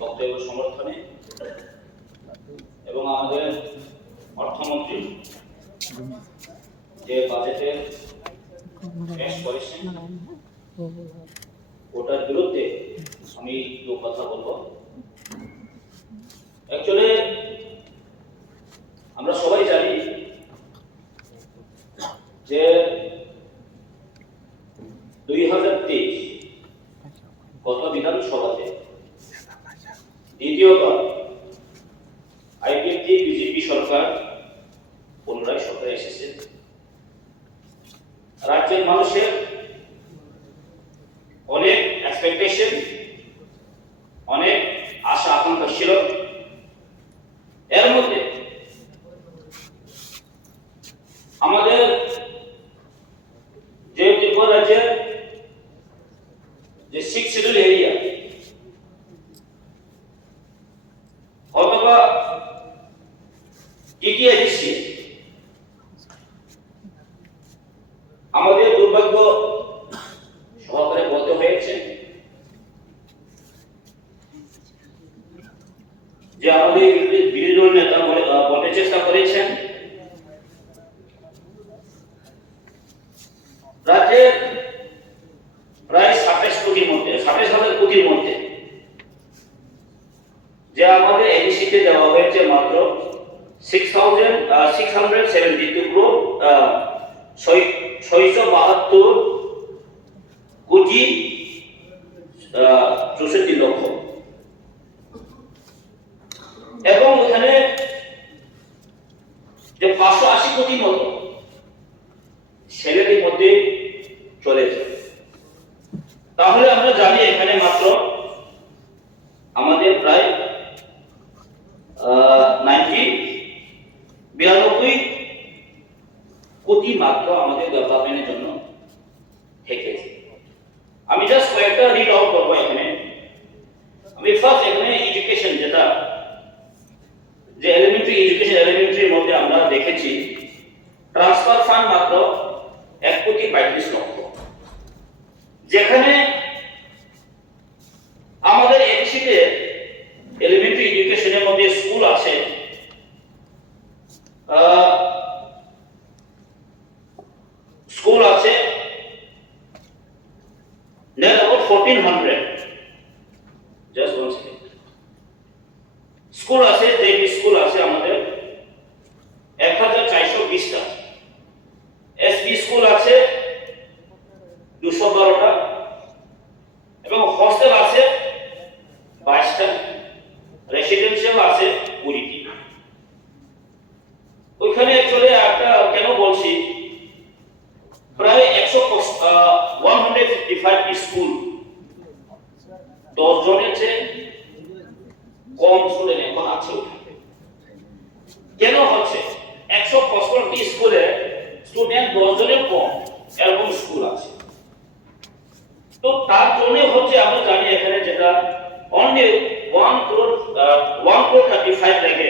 বক্তব্য সমর্থনে এবং আমাদের অর্থমন্ত্রী যে বাজেটে পেশ করেছেন ওটার বিরুদ্ধে আমি দু কথা বলবো। অ্যাকচুয়ালি আমরা সবাই জানি যে 2023 গত বিধানসভাতে দ্বিতীয়বার আইপিএফটি বিজেপি সরকার পুনরায় সরকারে এসেছে। রাজ্যের মানুষের অনেক এক্সপেকটেশন, অনেক আশা আকাঙ্ক্ষা ছিল। এর মধ্যে আমাদের যে ত্রিপুরা রাজ্যের যে 6 শিডিউল এরিয়া অথবা টিটিআইডিসি, আমাদের দুর্ভাগ্য সহকারে বলতে হয়েছে যে আমাদের বিরোধী দল নেতা বলতে চেষ্টা করেছেন রাজ্যের প্রায় 27,000 কোটির মধ্যে যে আমাদের এডিসিতে দেওয়া হয়েছে মাত্র 672 crore 672 কোটি 64 লক্ষ, এবং এখানে যে 580 কোটি মতো স্যালারির মধ্যে চলে যায়। তাহলে আমরা জানি এখানে মাত্র আমাদের প্রায় 92 কোটি মাত্র আমাদের ডেভেলপমেন্টের জন্য থেকেছে। আমি জাস্ট কয়েকটা রিড আউট করবো এখানে। আমি ফার্স্ট এখানে এডুকেশন, যেটা যে এলিমেন্টারি এডুকেশন, এলিমেন্টারির মধ্যে আমরা দেখেছি ট্রান্সফার ফান্ড মাত্র 1,35 লক্ষ, যেখানে আমাদের এডিসিতে এলিমেন্টারি এডুকেশনের মধ্যে স্কুল আছে near about 1400, just one second, school আছে, জেপি স্কুল আছে আমাদের 1420টা, এসবি স্কুল আছে 212টা, এবং হস্টেল আছে 22টা, রেসিডেন্সিয়াল আছে 20টি। ওইখানে অ্যাকচুয়ালি একটা কেন বলছি, প্রায় 155 স্কুল 10 জনের চেয়ে কম স্টুডেন্ট এখন আছে। কেন হচ্ছে 155 স্কুলে স্টুডেন্ট 10 জনের কম এরকম স্কুল আছে? তো তার জন্য হচ্ছে আমরা জানি এখানে যেটা অনলি 1 crore 35 লাখে।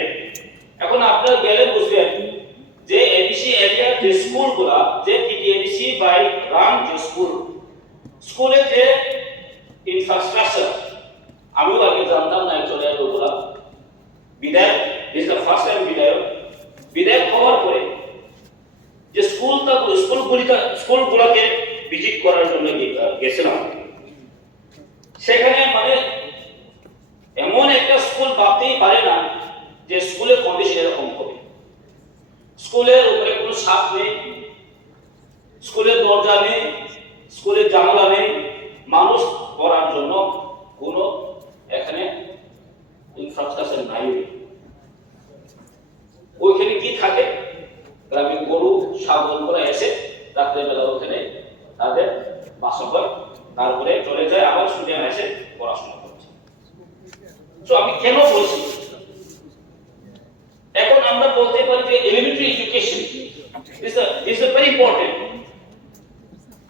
এখন আপনারা গেলে বুঝবেন যে এডিসি এরিয়ার যে স্কুলগুলা, যে টিটিআইডিসি বাই রান যে স্কুলে যে ইনফ্রাস্ট্রাকচার, আমিও আগে জানতাম না অ্যাকচুয়ালি এগুলা। বিধায়ক, this is the first time বিধায়ক হওয়ার পরে যে স্কুলগুলোকে ভিজিট করার জন্য গেছিলাম, সেখানে মানে এমন একটা স্কুল ভাবতেই পারে না যে স্কুলের কন্ডিশন এরকম হবে। স্কুলের উপরে কোনো ছাদ নেই, স্কুলের দরজা নেই, স্কুলের জানালা নেই, মানুষ পড়ার জন্য কোনো এখানে ইনফ্রাস্ট্রাকচার নাই। ওইখানে কি থাকে, গ্রামীণ গরু ছাগল করে এসে রাত্রেবেলা ওখানে তাদের বাসা হয়, তারপরে চলে যায়, আবার স্টুডেন্ট এসে পড়াশোনা করছে। তো আমি কেন বলছি, এখন আমরা বলতে পারি যে elementary education is very important.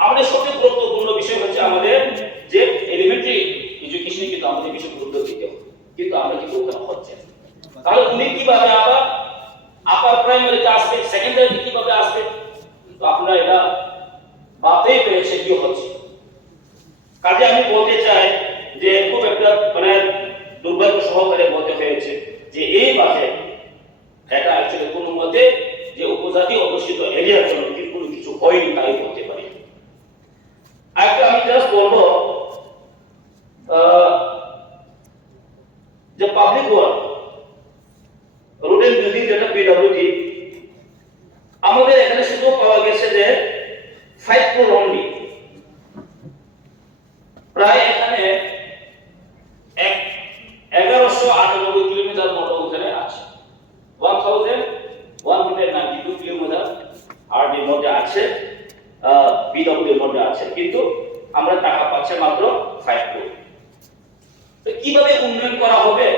আমাদের সবচেয়ে গুরুত্বপূর্ণ বিষয় হচ্ছে আমাদের যে এলিমেন্টারি এডুকেশনে কিন্তু আমাদের বেশি গুরুত্ব দিতে হবে, কিন্তু আমরা কিন্তু ওখানে হচ্ছে। তাহলে উনি কিভাবে আবার আপার প্রাইমারিতে আসবে, সেকেন্ডারিতে কিভাবে আসবে? তো আপনারা এটা ভাবতেই পেরেছে কি হচ্ছে। কাজে আমি বলতে চাই যে খুব একটা মানে দুর্ভাগ্য এই বাজেট এটা অ্যাকচুয়ালি কোনো মতে যে উপজাতি অধ্যুষিত এরিয়ার জন্য কোনো কিছু হয়নি তাই বলতে পারি। আরেকটা আমি জাস্ট বলবো যে public work road and building যেটা পিডব্লিউডি আমাদের এখানে শুধু পাওয়া গেছে যে 5 crore অনলি। প্রায় এখানে 1198 কিলোমিটার মতো ওখানে আছে, 1192 কিলোমিটার আর এর মধ্যে আছে পিডব্লিউডি এর মধ্যে আছে, কিন্তু আমরা টাকা পাচ্ছি মাত্র 5 crore। তো কিভাবে উন্নয়ন করা হবে,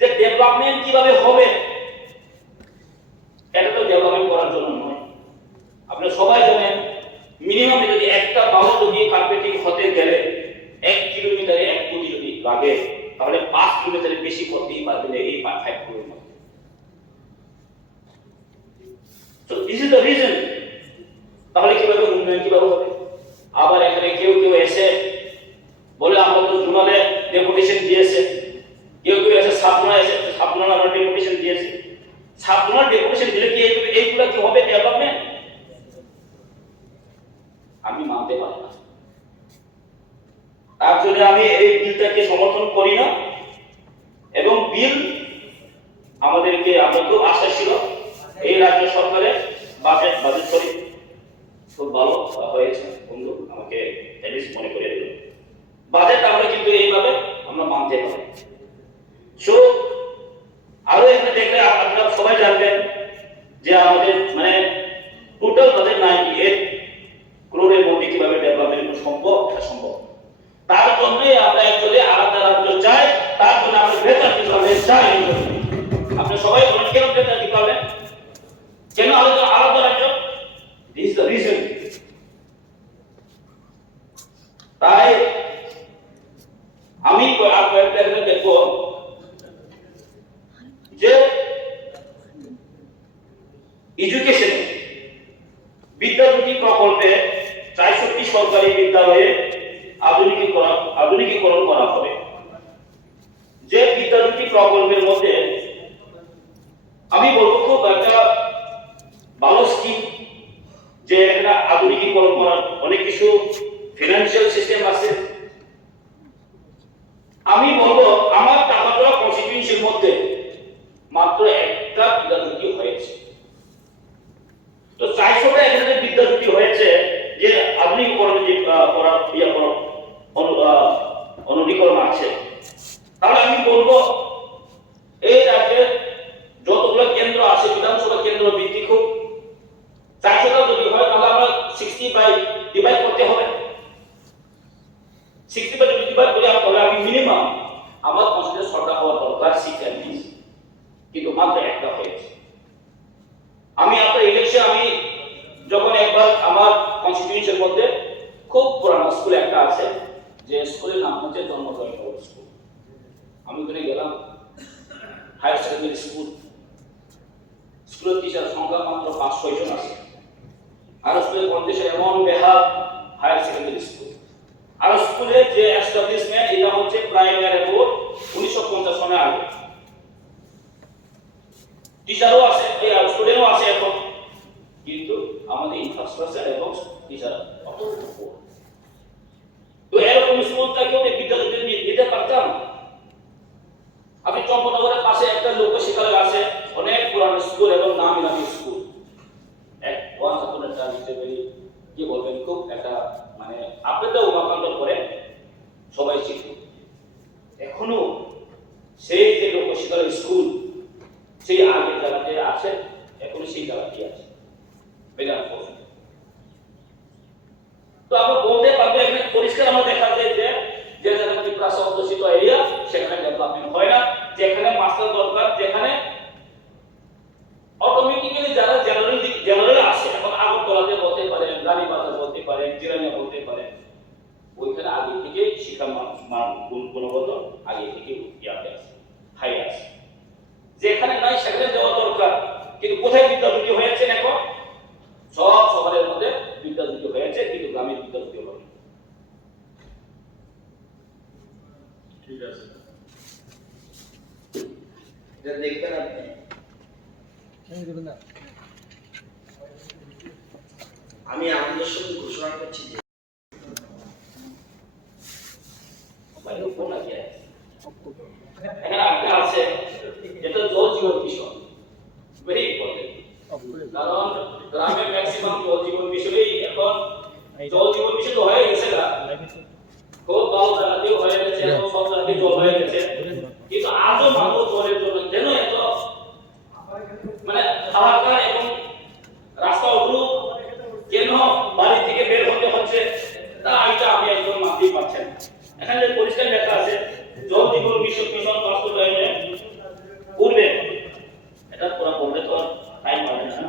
যে ডেভেলপমেন্ট কিভাবে হবে, এটা তো ডেভেলপমেন্ট করার জন্য নয়। আপনারা সবাই জানেন মিনিমাম যদি একটা বাউল যদি কার্পেটিং হতে গেলে 1 কিলোমিটারে 1 কোটি যদি লাগে তাহলে 5 কিলোমিটারের বেশি করতেই পারবে না এই 5 crore মধ্যে। So this is the reason। তাহলে কিভাবে উন্নয়ন কিভাবে হবে? আবার এখানে কেউ এসে বলে আমরা তো জুনালে ডেপুটেশন দিয়েছে, কেউ এসে সাবজোনাল আমরা ডেপুটেশন দিয়েছে। সাবজোনাল ডেপুটেশন দিলে কি এইগুলা কি হবে ডেভেলপমেন্ট? আমি মানতে পারি না। তার জন্য আমি এই বিলটাকে সমর্থন করি না। এবং বিল আমাদেরকে আমরা খুব আশা ছিল এই রাজ্য সরকারের বাজেট সরি খুব ভালো হয়েছে। বন্ধু আমাকে এটলিস্ট মনে করে দিল বাজেট আমরা কিন্তু এইভাবে আমরা মানতে পারি। সো আরো এখানে দেখলে আপনারা সবাই জানবেন যে আমাদের মানে টোটাল বাজেট 98 crore মধ্যে কিভাবে ডেভেলপমেন্ট সম্ভব, এটা সম্ভব। তার জন্যই আমরা অ্যাকচুয়ালি আলাদা রাজ্য চাই, তার জন্য আমরা বেতন দিতে হবে চাই। আপনি সবাই বলেন কেন বেতন দিতে হবে, কেন আলাদা রাজ্য? This is the reason. তাই আমি আপনাদের দেখবো যে এডুকেশন বিদ্যাজ্যোতি প্রকল্পে 64টি সরকারি বিদ্যালয়ে আধুনিকীকরণ করা হবে। যে বিদ্যাজ্যোতি প্রকল্পের মধ্যে আমি বলবো খুব একটা ভালো স্কিম, যে এখানে আধুনিকীকরণ করার অনেক কিছু ফিনান্সিয়াল সিস্টেম আছে। আমি বলবো আমার টাকাতলা কনস্টিটিউয়েন্সির মধ্যে মাত্র একটা বিদ্যাজ্যোতি হয়েছে। তো 400টা এখানে বিদ্যাজ্যোতি হয়েছে যে আধুনিকীকরণ যে করার অনুকরণ আছে। তাহলে আমি বলবো এই রাজ্যে যতগুলো কেন্দ্র আছে বিধানসভা কেন্দ্র ভিত্তিক খুব 400টা যদি হয় তাহলে আমরা 60 বাই ডিভাইড করতে হবে। 60 বাই ডিভাইড করে তাহলে আমি মিনিমাম আমার কনস্টিটিউয়েন্সি সরকার হওয়ার দরকার 6 এন্ড 20, কিন্তু মাত্র একটা হয়েছে। আমি আপনার ইলেকশন আমি যখন একবার আমার কনস্টিটিউয়েন্সির মধ্যে খুব পুরানো স্কুল একটা আছে, যে স্কুলের নাম হচ্ছে জন্মজয় স্কুল। আমি ওখানে গেলাম, হায়ার সেকেন্ডারি স্কুলের টিচার সংখ্যা মাত্র 5-6 জন আছে। আর স্কুলের কন্ডিশন এমন বেহাল, হায়ার সেকেন্ডারি স্কুল। আর স্কুলের যে এস্টাবলিশমেন্ট এটা হচ্ছে প্রাইমারি বোর্ড 1950 সনের আগে। টিচারও আছে, স্টুডেন্টও আছে এখন, কিন্তু আমাদের ইনফ্রাস্ট্রাকচার এবং টিচার অত্যন্ত পুয়ার। তো এরকম স্কুলটাকে বিদ্যালয়তে নিতে পারতাম। আমি চম্পনগরের পাশে একটা লোক শিক্ষালয় আছে, অনেক পুরানো স্কুল এবং নামি নামি স্কুল। কি বলবেন, খুব একটা মানে আপনাদের উপাকান্ত করে সবাই শিখুন। এখনো সেই যে লোক শিক্ষালয় স্কুল সেই আগের জায়গাতে আছে, এখনো সেই জায়গাতেই আছে। তো আমরা বলতে পারবো এখানে পরিষ্কার আমরা দেখা যায় যে যে জায়গাতে প্রায় অধ্যুষিত এরিয়া সেখানে ডেভেলপমেন্ট হয় না। যেখানে মাস্টার দরকার, যেখানে অটোমেটিক্যালি যারা জেনারেল আসে, এখন আগরতলাতে বলতে পারেন, রানীবাজার বলতে পারেন, জিরানিয়া বলতে পারেন, ওইখানে আগে থেকে শিক্ষা গুণগত আগে থেকে ইয়াতে আছে, হাই আছে। যেখানে নাই সেখানে দেওয়া দরকার, কিন্তু কোথায় বিদ্যাজ্যোতি হয়েছে? এখন সব শহরের মধ্যে বিদ্যাজ্যোতি হয়েছে, কিন্তু গ্রামের বিদ্যাজ্যোতি হয়নি। ঠিক আছে। এটা দেখবেন আপনি। আমি আপনাদের সঙ্গে ঘোষণা করছি যে এখানে একটা আছে যেটা জল জীবন মিশন, ভেরি ইম্পর্টেন্ট। কারণ গ্রামে ম্যাক্সিমাম জল জীবন মিশনেই এখন জল জীবন মিশন তো হয়ে গেছে না, খুব ভালো জায়গাতেও হয়ে গেছে, এখন সব জায়গায় জল হয়ে গেছে, কিন্তু আজও মানুষ জলের জন্য কেন এত মানে হাহাকার এবং রাস্তা অবরোধ, কেন বাড়ি থেকে বের হতে হচ্ছে, তা এটা আমি একদম মানতেই পারছেন। এখানে পরিষ্কার লেখা আছে জল জীবন মিশন বাস্তবায়নে পূর্বে, এটা পুরো বলতে তো টাইম পাবে না।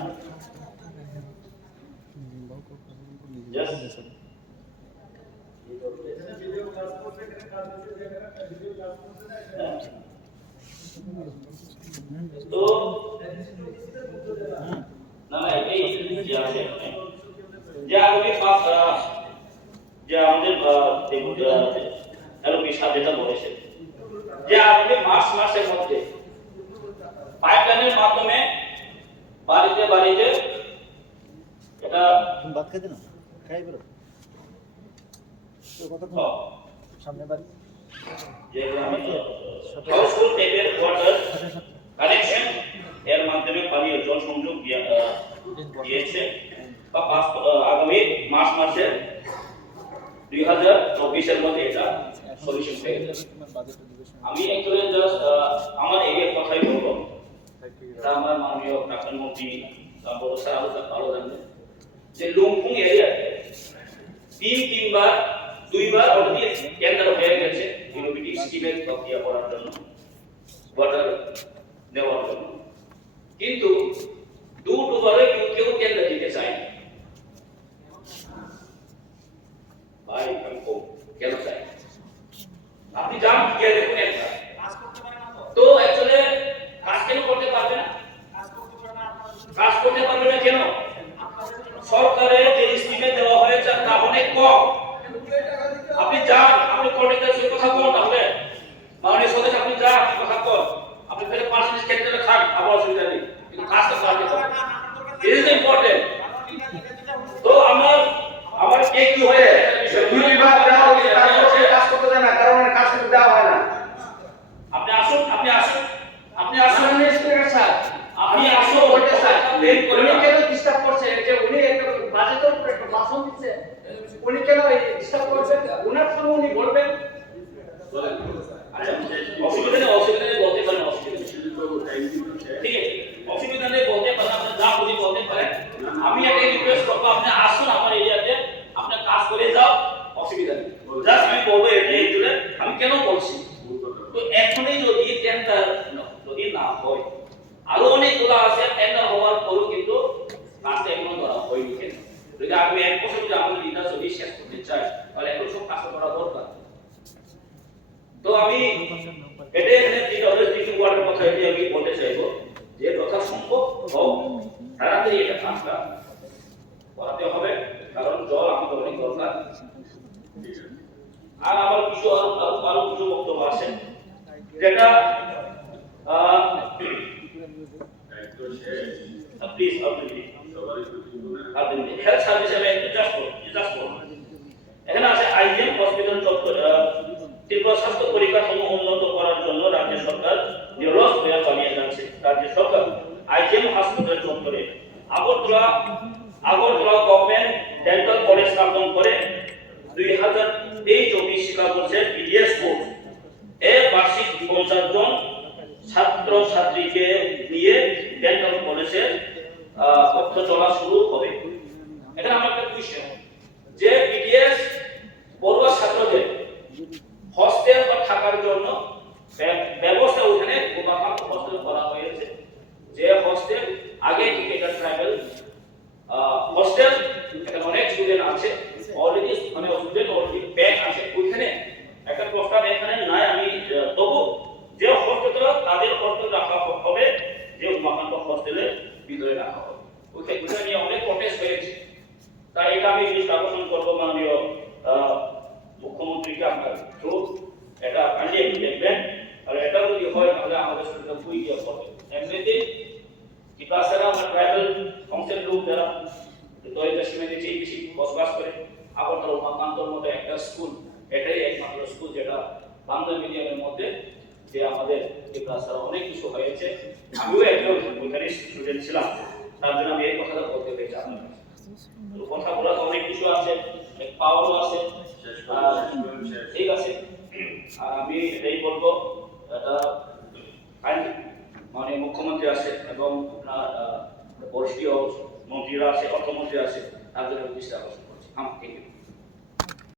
তো না এই যে আছে যে আগে পাস যে আমাদের এলপি সাহেব যেটা বলেছে যে আগে মার্চ মাসের মধ্যে পাইপলাইনের মাধ্যমে বাড়িতে বাড়িতে এটা বাদ খেতে না খাই বেরো তো কত সামনে বাড়ি যে হাউসহোল্ড টেপের ওয়াটার কানেকশন এর মাধ্যমে পানীয় জল সংযোগ দিয়েছে বা আগামী মার্চ মাসে 2024 এর মধ্যে এটা সলিউশন পেয়ে যাবে। আমি একচুয়ালি জাস্ট আমার এরিয়ার কথাই বলবো, এটা আমার মাননীয় প্রাক্তন মন্ত্রী বড় স্যার ভালো জানবেন যে লুমপুং এরিয়াতে তিনবার দুইবার অলরেডি টেন্ডার হয়ে গেছে ইউনিটি স্কিমের প্রক্রিয়া করার জন্য, ওয়াটার দেওয়ার জন্য, কিন্তু দুবারে কেউ টেন্ডার দিতে চায় না। ভাই আমি কেন চাই আপনি যান গিয়ে দেখুন একটা তো অ্যাকচুয়ালি কাজ কেন করতে পারবে না, কাজ করতে পারবে না কেন? সরকারের যে স্কিমে দেওয়া হয়েছে তা অনেক কম। আপনি যান, আপনি কন্ট্রাক্টরের সাথে কথা বলুন, তাহলে মাননীয় সদস্য আপনি যান, আপনি কথা বলুন, আপনি ফেলে পার্সেন্টেজ কেটে খান, আবার অসুবিধা নেই, কিন্তু কাজটা করতে হবে। It is important. তো আমার কে কি হয়ে দুই বিভাগ দেওয়া হয়েছে, তারপরে কাজ করতে দেয় না, কারণ কাজ করতে দেওয়া হয় না। আপনি আসুন আপনি স্যার আপনি আসুন বলতে স্যার লেট করে উনি কেন ডিস্টার্ব করছে যে উনি একটা বাজেটের উপর একটা ভাষণ দিচ্ছে, উনি কেন ডিস্টার্ব করছেন? ওনার সঙ্গে উনি বলবেন। আচ্ছা অসুবিধা নেই বলতে পারেন, অসুবিধা নেই, ঠিক আছে, অসুবিধা নেই বলতে পারেন, আপনি যা খুশি বলতে পারেন। আমি একটা রিকোয়েস্ট করবো, আপনি আসুন আমার এরিয়াতে, আপনি কাজ করে যাও, অসুবিধা নেই। জাস্ট আমি বলবো এটাই জুড়ে আমি কেন বলছি, তো এখনই যদি টেন্ডার যদি না হয়, আরো অনেকগুলো আছে টেন্ডার হওয়ার পরও কিন্তু কাজটা এখনো ধরা হয়নি। কেন? যদি আমি এক বছর যদি আমাদের লিডার যদি শেষ করতে চাই, তাহলে এখন সব কাজ করা দরকার। তো আমি এটা এখানে ডিস্ট্রিক্ট ওয়ার্ডের কথা এটি আমি বলতে চাইবো যে যথাসম্ভব হোক তাড়াতাড়ি এটা কাজটা করাতে হবে, কারণ জল আমাদের অনেক দরকার। আর আমার কিছু আরো কিছু বক্তব্য আছে যেটা প্লিজ আপনি হেলথ সার্ভিস আমি একটু জাস্ট এখানে আছে আইজিএম হসপিটাল চত্বর তীব্র স্বাস্থ্য পরিকাঠামো উন্নত করার জন্য রাজ্য সরকার নিরলস প্রয়াস চালিয়ে যাচ্ছে। রাজ্য সরকার আইজিএম হাসপাতাল চত্বরে আগরতলা গভর্নমেন্ট ডেন্টাল কলেজ স্থাপন করে 2023-24 শিক্ষাবর্ষের বিডিএস কোর্স এর বার্ষিক 50 জন ছাত্র ছাত্রীকে নিয়ে ডেন্টাল কলেজে পথ চলা শুরু হবে। এখানে আমার একটা বিষয় যে বিডিএস পড়ুয়া ছাত্রদের হস্টেল বা থাকার জন্য ব্যবস্থা ওখানে হস্টেল করা হয়েছে, যে হস্টেল আগে থেকে এটা ট্রাইবেল হস্টেল, এখানে অনেক স্টুডেন্ট আছে অলরেডি, মানে স্টুডেন্ট অলরেডি ব্যাক আছে ওইখানে, একটা প্রস্তাব এখানে নাই। আমি তবু যে হস্টেল তাদের হস্টেল রাখা হবে, যে উমাকান্ত হস্টেলের ভিতরে রাখা হবে, ওইখানে নিয়ে অনেক প্রটেস্ট হয়েছে। তাই এটা আমি জিনিস আকর্ষণ করবো মাননীয় মুখ্যমন্ত্রীকে, আপনার থ্রু এটা কাইন্ডলি একটু দেখবেন, আর এটা যদি হয় তাহলে আমাদের ইয়ে করবে। এমনিতে টিকাসারা আমরা ট্রাইবাল অংশের লোক যারা দরিদ্র সীমার নিচে বেশি বসবাস করে, আগরতলা উমাকান্তর মতো একটা স্কুল, এটাই একমাত্র স্কুল যেটা বাংলা মিডিয়ামের মধ্যে, যে আমাদের টিকাসারা অনেক কিছু হয়েছে। আমিও একজন ওইখানে স্টুডেন্ট ছিলাম, তার জন্য আমি এই কথাটা বলতে পেরেছি আপনার কাছে। তো কথা বলার অনেক কিছু আছে, পাওয়ারও আছে, ঠিক আছে। আর আমি এটাই বলবো, এটা মানে মুখ্যমন্ত্রী আছে এবং আপনার বরিষ্ঠ মন্ত্রীরা আছে, অর্থমন্ত্রী আছে, তার জন্য দৃষ্টি আকর্ষণ করছি। ঠিক আছে।